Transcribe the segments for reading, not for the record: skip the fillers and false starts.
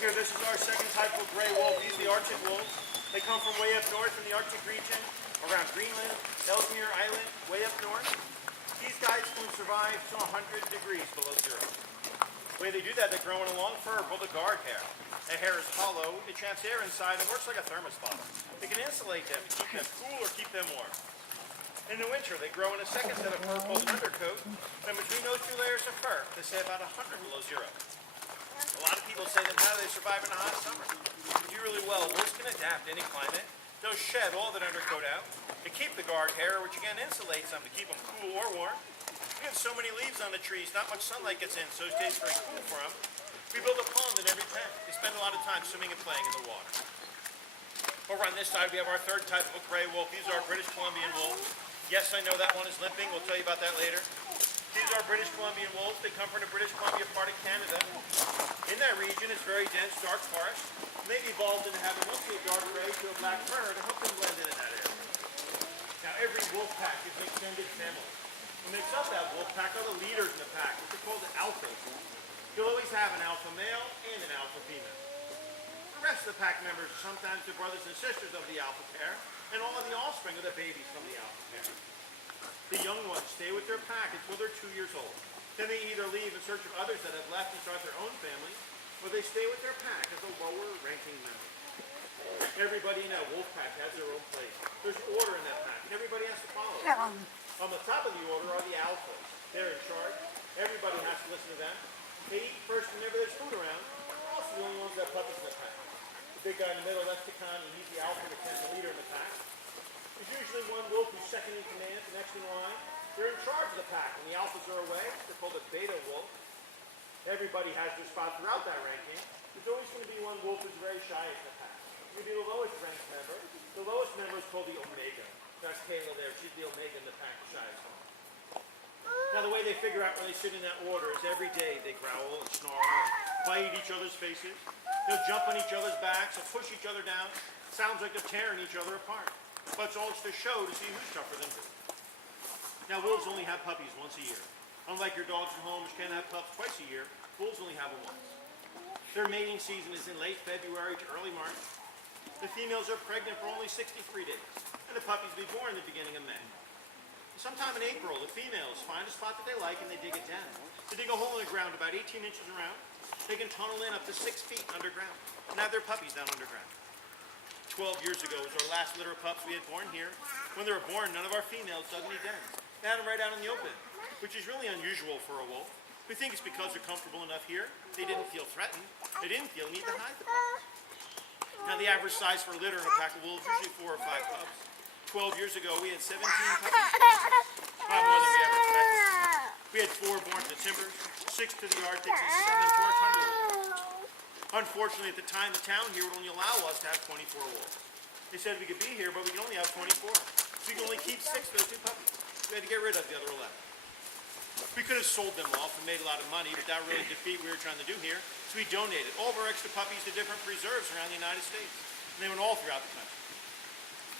here, this is our second type of gray wolf. These are the Arctic wolves. They come from way up north in the Arctic region, around Greenland, Ellesmere Island, way up north. These guys can survive to 100 degrees below zero. The way they do that, they grow in a long fur called a guard hair. The hair is hollow, it traps air inside and works like a thermos bottle. It can insulate them to keep them cool or keep them warm. In the winter, they grow in a second set of fur called an undercoat, and between those two layers of fur, they stay about 100 below zero. A lot of people say then how do they survive in a hot summer? They do really well. Wolves can adapt to any climate. They'll shed all that undercoat out. They keep the guard hair, which again insulates them to keep them cool or warm. We have so many leaves on the trees, not much sunlight gets in, so it stays very cool for them. We build a pond in every pen. They spend a lot of time swimming and playing in the water. Over on this side, we have our third type of gray wolf. These are our British Columbian wolves. Yes, I know that one is limping. We'll tell you about that later. These are British Columbian wolves. They come from the British Columbia part of Canada. In that region, it's very dense, dark forest. And they've evolved into having mostly a dark gray to a black fur to help them blend in that area. Now, every wolf pack is an extended family. What makes up that wolf pack are the leaders in the pack, which are called the alphas. You'll always have an alpha male and an alpha female. The rest of the pack members are sometimes the brothers and sisters of the alpha pair, and all of the offspring are the babies from the alpha pair. The young ones stay with their pack until they're 2 years old. Then they either leave in search of others that have left and start their own family, or they stay with their pack as a lower ranking member. Everybody in that wolf pack has their own place. There's order in that pack, and everybody has to follow it. On the top of the order are the alphas. They're in charge. Everybody has to listen to them. They eat first whenever there's food around. They're also the only ones that have puppies in the pack. The big guy in the middle, that's the con, and he's the alpha, the leader in the pack. There's usually one wolf who's second in command, the next in line. They're in charge of the pack. When the alphas are away, they're called a beta wolf. Everybody has their spot throughout that ranking. There's always going to be one wolf who's very shy in the pack. You're going to be the lowest ranked member. The lowest member is called the omega. That's Kayla there. She's the omega in the pack, the shyest one. Now the way they figure out where they sit in that order is every day they growl and snarl and bite each other's faces. They'll jump on each other's backs, they'll push each other down. Sounds like they're tearing each other apart. But it's all just a show to see who's tougher than who. Now wolves only have puppies once a year. Unlike your dogs at home, which can have pups twice a year, wolves only have them once. Their mating season is in late February to early March. The females are pregnant for only 63 days, and the puppies will be born in the beginning of May. Sometime in April, the females find a spot that they like and they dig it down. They dig a hole in the ground about 18 inches around. They can tunnel in up to 6 feet underground and have their puppies down underground. 12 years ago was our last litter of pups we had born here. When they were born, none of our females dug any dens. They had them right out in the open, which is really unusual for a wolf. We think it's because they're comfortable enough here. They didn't feel threatened. They didn't feel the need to hide the pups. Now the average size for a litter in a pack of wolves is usually 4 or 5 pups. 12 years ago, we had 17 puppies. Not more than we ever expected. We had 4 born to the timbers, 6 to the Arctics, and 7 to our tundra wolves. Unfortunately, at the time, the town here would only allow us to have 24 wolves. They said we could be here, but we can only have 24. So we can only keep 6 of those 2 puppies. We had to get rid of the other 11. We could have sold them off and made a lot of money, but that would really defeat what we were trying to do here. So we donated all of our extra puppies to different preserves around the United States. And they went all throughout the country.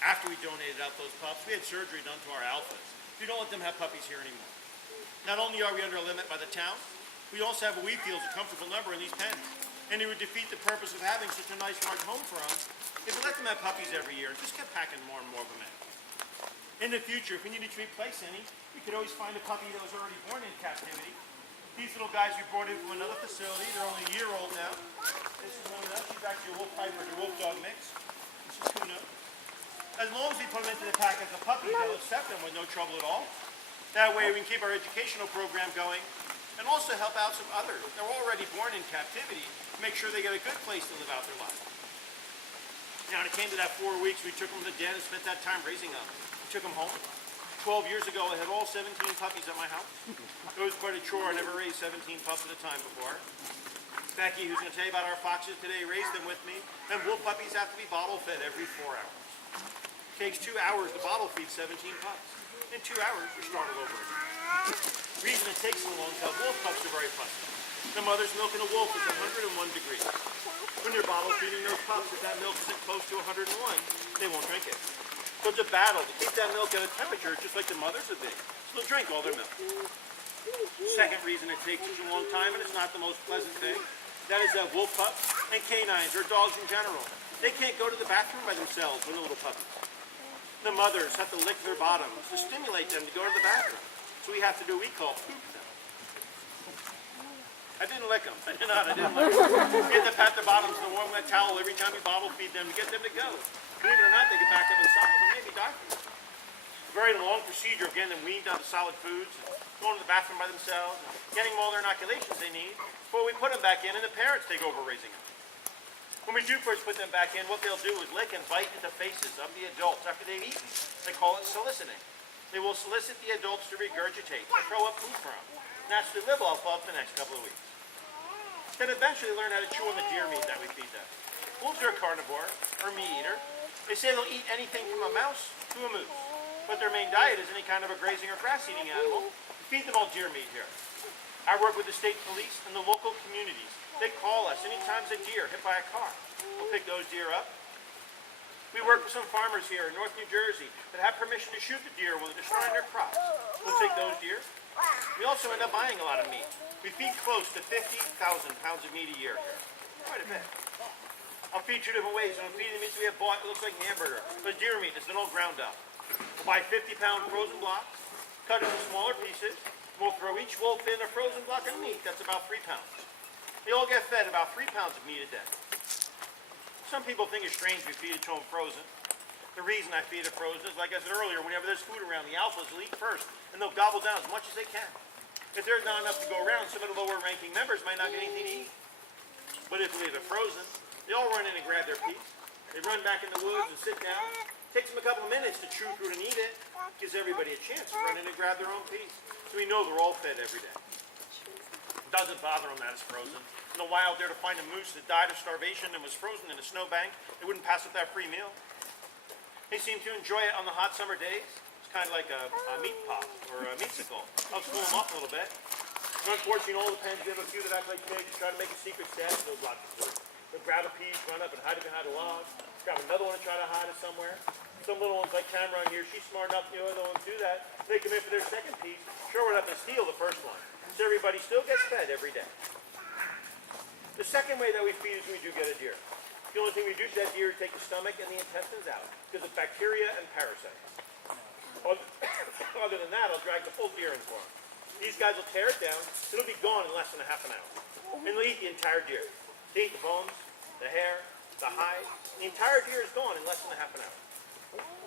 After we donated out those pups, we had surgery done to our alphas. We don't let them have puppies here anymore. Not only are we under a limit by the town, we also have what we feel is a comfortable number in these pens. And it would defeat the purpose of having such a nice large home for them if we let them have puppies every year and just kept packing more and more of them in. In the future, if we needed to replace any, we could always find a puppy that was already born in captivity. These little guys we brought in from another facility. They're only a year old now. This is one of them. She's actually a wolf piper and a wolf dog mix. This is Kuna. As long as we put them into the pack as a puppy, they'll accept them with no trouble at all. That way we can keep our educational program going and also help out some others. They're already born in captivity to make sure they get a good place to live out their life. Now, when it came to that 4 weeks, we took them to the den and spent that time raising them. We took them home. 12 years ago, I had all 17 puppies at my house. It was quite a chore. I never raised 17 pups at a time before. Becky, who's going to tell you about our foxes today, raised them with me. And wolf puppies have to be bottle fed every 4 hours. It takes 2 hours to bottle feed 17 pups. In 2 hours, we start all over again. The reason it takes so long is that wolf pups are very fussy. The mother's milk in a wolf is 101 degrees. When you're bottle feeding those pups, if that milk isn't close to 101, they won't drink it. So it's a battle to keep that milk at a temperature just like the mothers would be. So they'll drink all their milk. Second reason it takes such a long time, and it's not the most pleasant thing, That is wolf pups and canines, or dogs in general. They can't go to the bathroom by themselves when they're little puppies. The mothers have to lick their bottoms to stimulate them to go to the bathroom. So we have to do what we call poop them. I didn't lick them. I didn't lick them. We had to pat their bottoms and warm that towel every time we bottle feed them to get them to go. Believe it or not, they get back up inside and maybe die from it. It's a very long procedure of getting them weaned down to solid foods, going to the bathroom by themselves, and getting them all their inoculations they need before we put them back in and the parents take over raising them. When we do first put them back in, what they'll do is lick and bite at the faces of the adults after they've eaten. They call it soliciting. They will solicit the adults to regurgitate or throw up food for them. And that's to live off of the next couple of weeks. Then eventually they learn how to chew on the deer meat that we feed them. Wolves are a carnivore, or meat eater. They say they'll eat anything from a mouse to a moose. But their main diet is any kind of a grazing or grass-eating animal. We feed them all deer meat here. I work with the state police and the local communities. They call us anytime there's a deer hit by a car. We'll pick those deer up. We work with some farmers here in North New Jersey that have permission to shoot the deer when they're destroying their crops. We'll take those deer. We also end up buying a lot of meat. We feed close to 50,000 pounds of meat a year here. Quite a bit. I'll feed two different ways. I'm feeding the meat we have bought. It looks like an hamburger. But deer meat is all ground up. We'll buy 50-pound frozen blocks, cut into smaller pieces. We'll throw each wolf in a frozen block of meat that's about 3 pounds. They all get fed about 3 pounds of meat a day. Some people think it's strange we feed it to them frozen. The reason I feed it frozen is, like I said earlier, whenever there's food around, the alphas will eat first, and they'll gobble down as much as they can. If there's not enough to go around, some of the lower-ranking members might not get anything to eat. But if we leave it frozen, they all run in and grab their piece. They run back in the woods and sit down. It takes them a couple of minutes to chew through and eat it. Gives everybody a chance to run in and grab their own piece. So we know they're all fed every day. It doesn't bother them that it's frozen. In the wild there, to find a moose that died of starvation and was frozen in a snowbank, they wouldn't pass up that free meal. They seem to enjoy it on the hot summer days. It's kind of like a meat pop or a meatsicle. Helps cool them off a little bit. But unfortunately, in all the pens, we have a few that act like pigs, try to make a secret stash of those lots of food. They'll grab a piece, run up and hide it behind a log, grab another one and try to hide it somewhere. Some little ones like Cameron here, she's smart enough to know the ones do that. They come in for their second piece, sure we're not going to steal the first one. So everybody still gets fed every day. The second way that we feed is when we do get a deer. The only thing we do to that deer is take the stomach and the intestines out because of bacteria and parasites. Other than that, I'll drag the full deer in for them. These guys will tear it down. It'll be gone in less than a half an hour. And they'll eat the entire deer. They eat the bones, the hair, the hide. The entire deer is gone in less than a half an hour.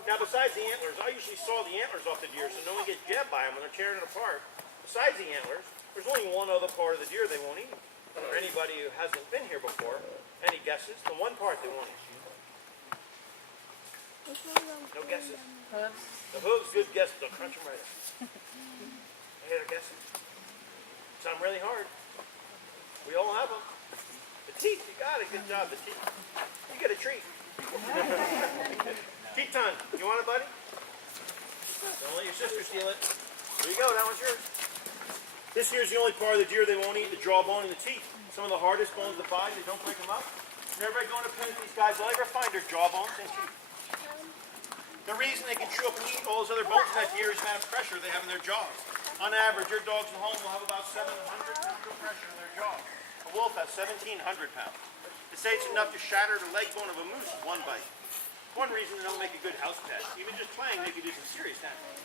Now, besides the antlers, I usually saw the antlers off the deer so no one gets jabbed by them when they're tearing it apart. Besides the antlers, there's only one other part of the deer they won't eat. For anybody who hasn't been here before, any guesses? The one part they won't eat. No guesses? Hooves. The hooves, good guess. They'll crunch them right up. Any other guesses? Sound really hard. We all have them. The teeth, you got it. Good job, the teeth. You get a treat. Teeth time. You want it, buddy? Don't let your sister steal it. There you go. That one's yours. This here's the only part of the deer they won't eat, the jawbone and the teeth. Some of the hardest bones to find, they don't break them up. Whenever I go into pens, these guys will ever find their jawbones and teeth. The reason they can chew up and eat all those other bones in that deer is the amount of pressure they have in their jaws. On average, your dogs at home will have about 700 pounds of pressure in their jaws. A wolf has 1,700 pounds. They say it's enough to shatter the leg bone of a moose with one bite. One reason they don't make a good house pet. Even just playing, they can do some serious damage.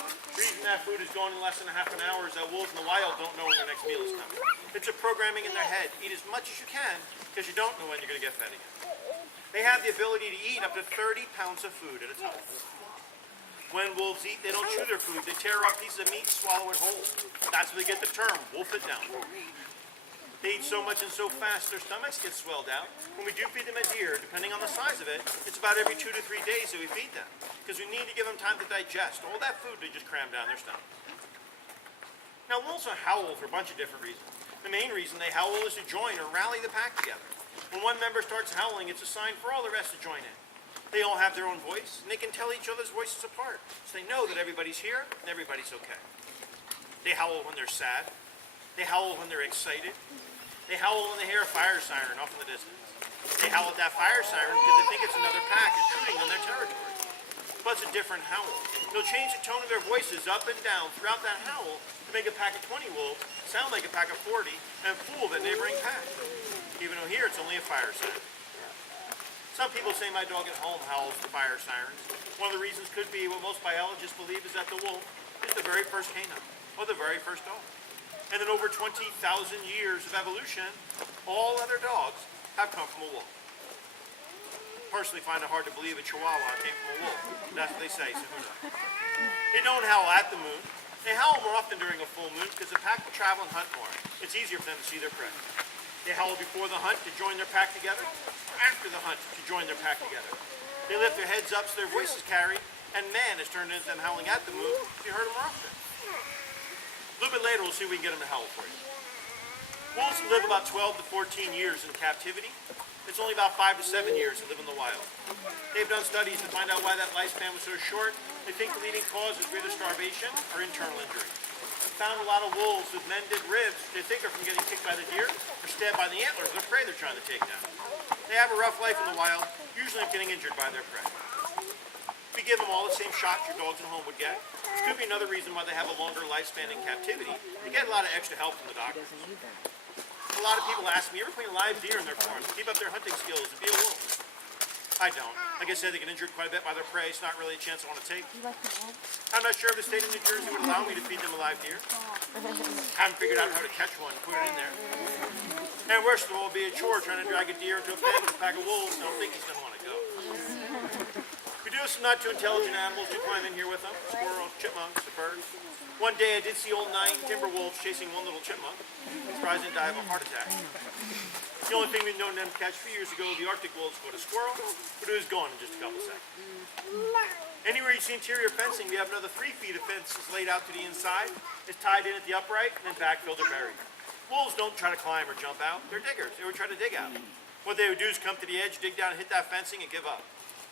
The reason that food is gone in less than a half an hour is that wolves in the wild don't know when their next meal is coming. It's a programming in their head. Eat as much as you can because you don't know when you're going to get fed again. They have the ability to eat up to 30 pounds of food at a time. When wolves eat, they don't chew their food. They tear up pieces of meat and swallow it whole. That's where they get the term, wolf it down. They eat so much and so fast, their stomachs get swelled out. When we do feed them a deer, depending on the size of it, it's about every 2 to 3 days that we feed them. Because we need to give them time to digest. All that food they just cram down their stomach. Now, wolves will howl for a bunch of different reasons. The main reason they howl is to join or rally the pack together. When one member starts howling, it's a sign for all the rest to join in. They all have their own voice, and they can tell each other's voices apart. So they know that everybody's here and everybody's okay. They howl when they're sad. They howl when they're excited. They howl when they hear a fire siren off in the distance. They howl at that fire siren because they think it's another pack intruding on their territory. But it's a different howl. They'll change the tone of their voices up and down throughout that howl to make a pack of 20 wolves sound like a pack of 40 and fool the neighboring pack. even though here it's only a fire siren. Some people say my dog at home howls the fire sirens. One of the reasons could be what most biologists believe is that the wolf is the very first canine, or the very first dog. And in over 20,000 years of evolution, all other dogs have come from a wolf. Personally find it hard to believe a Chihuahua came from a wolf. That's what they say, so who knows? They don't howl at the moon. They howl more often during a full moon because the pack will travel and hunt more. It's easier for them to see their prey. They howl before the hunt to join their pack together, or after the hunt to join their pack together. They lift their heads up so their voice is carried, and man has turned into them howling at the moon if you heard them more often. A little bit later, we'll see if we can get them to howl for you. Wolves live about 12 to 14 years in captivity. It's only about 5 to 7 years to live in the wild. They've done studies to find out why that lifespan was so short. They think the leading cause is greater starvation or internal injury. Found a lot of wolves with mended ribs they think are from getting kicked by the deer or stabbed by the antlers of the prey they're trying to take down. They have a rough life in the wild, usually getting injured by their prey. If we give them all the same shots your dogs at home would get, this could be another reason why they have a longer lifespan in captivity. You get a lot of extra help from the doctor. A lot of people ask me, you ever put a live deer in their farms to keep up their hunting skills and be a wolf? I don't. Like I said, they get injured quite a bit by their prey. It's not really a chance I want to take. I'm not sure if the state of New Jersey would allow me to feed them a live deer. Haven't figured out how to catch one and put it in there. And worst of all, it'll be a chore trying to drag a deer into a pen with a pack of wolves. I don't think he's going to want to go. We do have some not too intelligent animals who climb in here with them. Squirrels, chipmunks, the birds. One day I did see old 9 timber wolves chasing one little chipmunk. Surprised he didn't die of a heart attack. The only thing we've known them to catch a few years ago, the Arctic wolves caught a squirrel, but it was gone in just a couple seconds. Anywhere you see interior fencing, we have another 3 feet of fences laid out to the inside. It's tied in at the upright, and then backfilled or buried. Wolves don't try to climb or jump out. They're diggers. They would try to dig out. What they would do is come to the edge, dig down, hit that fencing, and give up.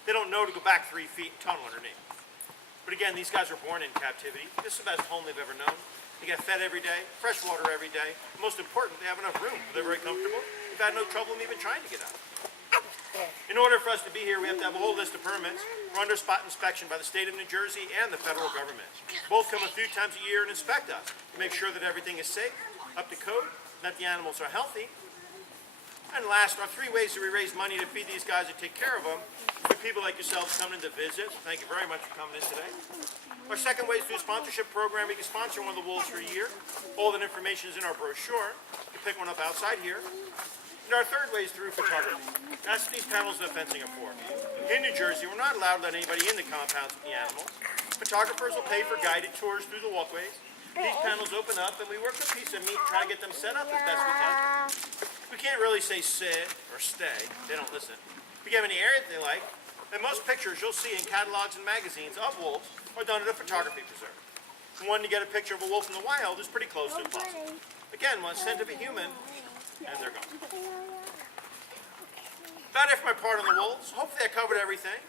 They don't know to go back 3 feet and tunnel underneath. But again, these guys were born in captivity. This is the best home they've ever known. They get fed every day, fresh water every day. And most important, they have enough room. They're very comfortable. They've had no trouble in even trying to get out. In order for us to be here, we have to have a whole list of permits. We're under spot inspection by the state of New Jersey and the federal government. Both come a few times a year and inspect us to make sure that everything is safe, up to code, that the animals are healthy. And last, our 3 ways that we raise money to feed these guys and take care of them for people like yourselves coming in to visit. Thank you very much for coming in today. Our second way is through a sponsorship program. We can sponsor one of the wolves for a year. All that information is in our brochure. You can pick one up outside here. And our third way is through photography. That's what these panels and the fencing are for. In New Jersey, we're not allowed to let anybody in the compounds with the animals. Photographers will pay for guided tours through the walkways. These panels open up, and we work with a piece of meat, try to get them set up as best we can. We can't really say sit or stay. They don't listen. If we give them any area that they like, and most pictures you'll see in catalogs and magazines of wolves are done at a photography preserve. And one to get a picture of a wolf in the wild is pretty close to impossible. Again, one scent of a human, and they're gone. About it for my part on the wolves. Hopefully I covered everything.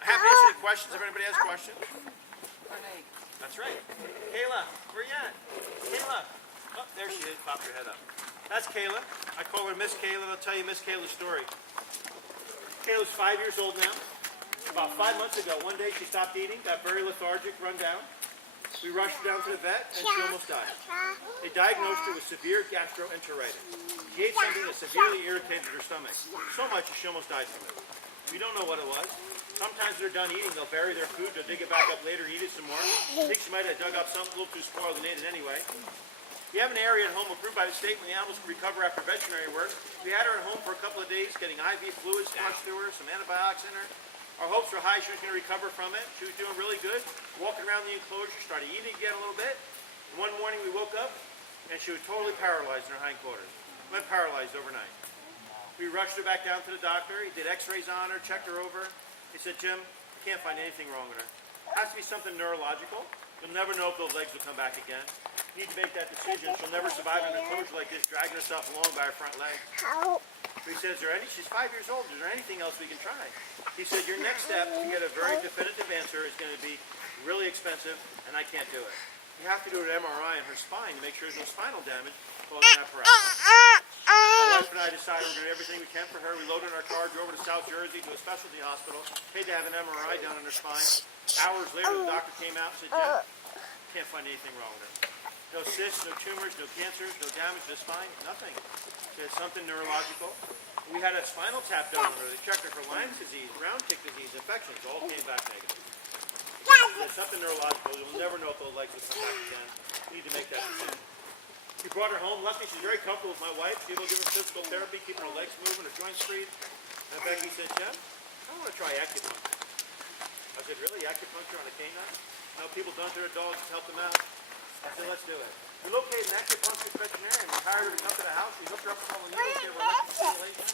I'm happy to answer any questions if anybody has questions. That's right. Kayla, where you at? Kayla. Oh, there she is. Pop your head up. That's Kayla. I call her Miss Kayla, and I'll tell you Miss Kayla's story. Kayla's 5 years old now. About 5 months ago, one day she stopped eating, got very lethargic, run down. We rushed her down to the vet, and she almost died. They diagnosed her with severe gastroenteritis. She ate something that severely irritated her stomach, so much that she almost died from it. We don't know what it was. Sometimes they're done eating, they'll bury their food, they'll dig it back up later, eat it some more. I think she might have dug up something a little too spoiled and ate it anyway. We have an area at home approved by the state when the animals can recover after veterinary work. We had her at home for a couple of days, getting IV fluids punched through her, some antibiotics in her. Our hopes were high she was going to recover from it. She was doing really good, walking around the enclosure, started eating again a little bit. And one morning we woke up, and she was totally paralyzed in her hindquarters. Went paralyzed overnight. We rushed her back down to the doctor. He did x-rays on her, checked her over. He said, Jim, I can't find anything wrong with her. It has to be something neurological. You'll never know if those legs will come back again. You need to make that decision. She'll never survive in an enclosure like this, dragging herself along by her front leg. So he said, she's 5 years old. Is there anything else we can try? He said, your next step to get a very definitive answer is going to be really expensive, and I can't do it. You have to do an MRI on her spine to make sure there's no spinal damage causing that paralysis. My wife and I decided we're going to do everything we can for her. We loaded in our car, drove over to South Jersey to a specialty hospital, paid to have an MRI done on her spine. Hours later, the doctor came out and said, Jim, can't find anything wrong with her. No cysts, no tumors, no cancers, no damage to the spine, nothing. She had something neurological. We had a spinal tap done on her. They checked her for Lyme's disease, round tick disease, infections. All came back negative. There's something neurological. You'll never know if those legs will come back again. We need to make that decision. We brought her home. Luckily, she's very comfortable with my wife. She's able to give her physical therapy, keeping her legs moving, her joints freed. And Becky said, Jeff, I want to try acupuncture. I said, really? Acupuncture on a canine? No, people done to their dogs to help them out. I said, let's do it. We located an acupuncture veterinarian. We hired her to come to the house. We hooked her up with all the needles, gave her electric stimulation.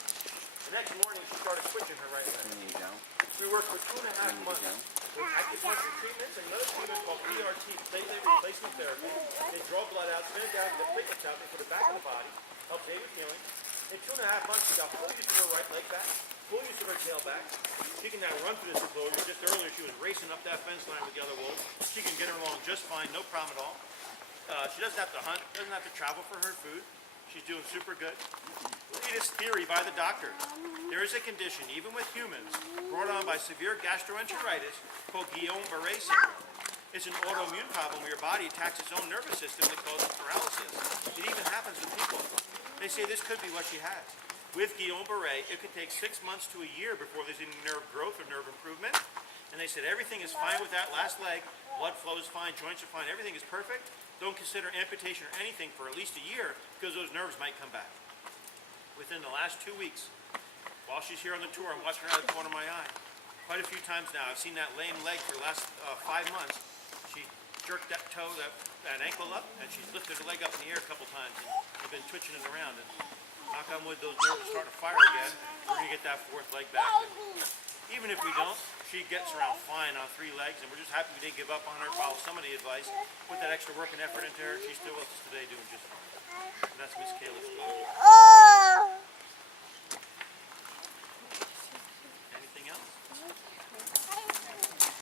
The next morning, she started twitching her right leg. We worked for 2.5 months with acupuncture treatments and another treatment called PRT, platelet replacement therapy. They draw blood out, spin it down to the platelets out, they put it back in the body, helps aid with healing. In 2.5 months, she got full use of her right leg back, full use of her tail back. She can now run through this enclosure. Just earlier, she was racing up that fence line with the other wolves. She can get her along just fine, no problem at all. She doesn't have to hunt, doesn't have to travel for her food. She's doing super good. Latest theory by the doctor. There is a condition, even with humans, brought on by severe gastroenteritis called Guillain-Barré syndrome. It's an autoimmune problem where your body attacks its own nervous system that causes paralysis. It even happens with people. They say this could be what she has. With Guillain-Barré, it could take 6 months to a year before there's any nerve growth or nerve improvement. And they said everything is fine with that last leg. Blood flow is fine, joints are fine, everything is perfect. Don't consider amputation or anything for at least a year because those nerves might come back. Within the last 2 weeks, while she's here on the tour, I'm watching her out of the corner of my eye. Quite a few times now, I've seen that lame leg for the last 5 months. She jerked that toe, that ankle up, and she's lifted her leg up in the air a couple times, and she's been twitching it around. And knock on wood, those nerves are starting to fire again. We're going to get that 4th leg back. And even if we don't, she gets around fine on 3 legs, and we're just happy we didn't give up on her, follow some of the advice, put that extra work and effort into her. She's still with us today doing just fine. And that's Miss Kayla.